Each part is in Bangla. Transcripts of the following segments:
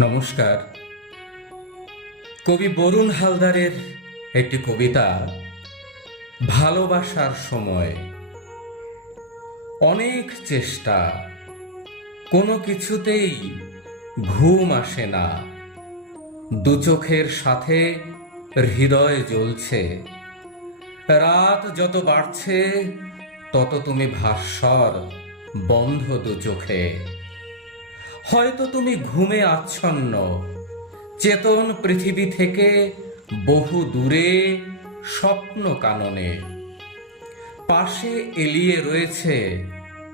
নমস্কার। কবি বরুণ হালদারের একটি কবিতা, ভালোবাসার সময়। অনেক চেষ্টা, কোনো কিছুতেই ঘুম আসে না। দু চোখের সাথে হৃদয় জ্বলছে। রাত যত বাড়ছে, তত তুমি ভাস্বর বন্ধ দু চোখে। হয়তো তুমি ঘুমে আচ্ছন্ন। চেতন পৃথিবী থেকে বহু দূরে স্বপ্ন কাননে। পাশে এলিয়ে রয়েছে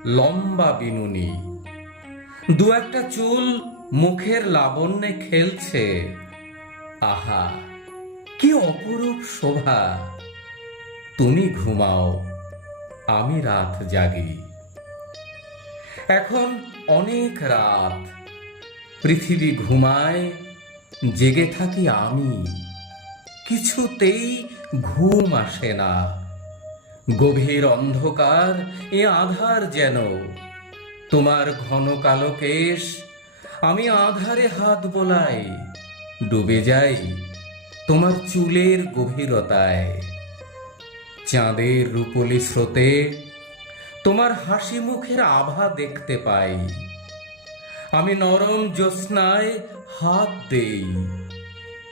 লম্বা বিনুনি। দু একটা চুল মুখের লাবণ্যে খেলছে। আহা, কি অপরূপ শোভা। তুমি ঘুমাও, আমি রাত জাগি। এখন অনেক রাত। পৃথিবী ঘুমায়, জেগে থাকি আমি। কিছুতেই ঘুম আসে না। গভীর অন্ধকার, এ আধার যেন। তোমার ঘন কালো কেশ, আমি আধারে হাত বোলাই। ডুবে যাই তোমার চুলের গভীরতায়। চাঁদের রূপলি স্রোতে তোমার হাসি মুখের আভা দেখতে পাই। আমি নরম জ্যোৎস্নায় হাত দেই,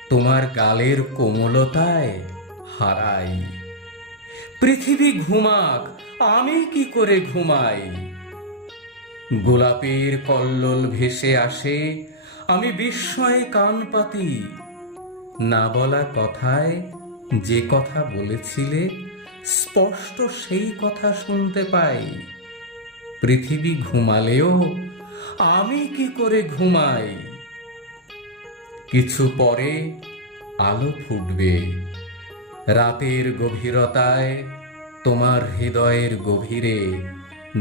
তোমার গালের কোমলতায় হারাই। পৃথিবী ঘুমাক, আমি কি করে ঘুমাই? গোলাপের কল্লোল ভেসে আসে, আমি বিস্ময়ে কান পাতি। না বলা কথায় যে কথা বলেছিলে স্পষ্ট সেই কথা শুনতে পাই। পৃথিবী ঘুমালেও আমি কি করে ঘুমাই? কিছু পরে আলো ফুটবে। রাতের গভীরতায় তোমার হৃদয়ের গভীরে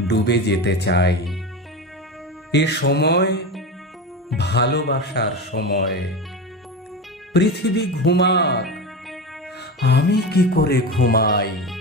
ডুবে যেতে চাই। এ সময়, ভালোবাসার সময়। পৃথিবী ঘুমাক, আমি কি করে ঘুমাই?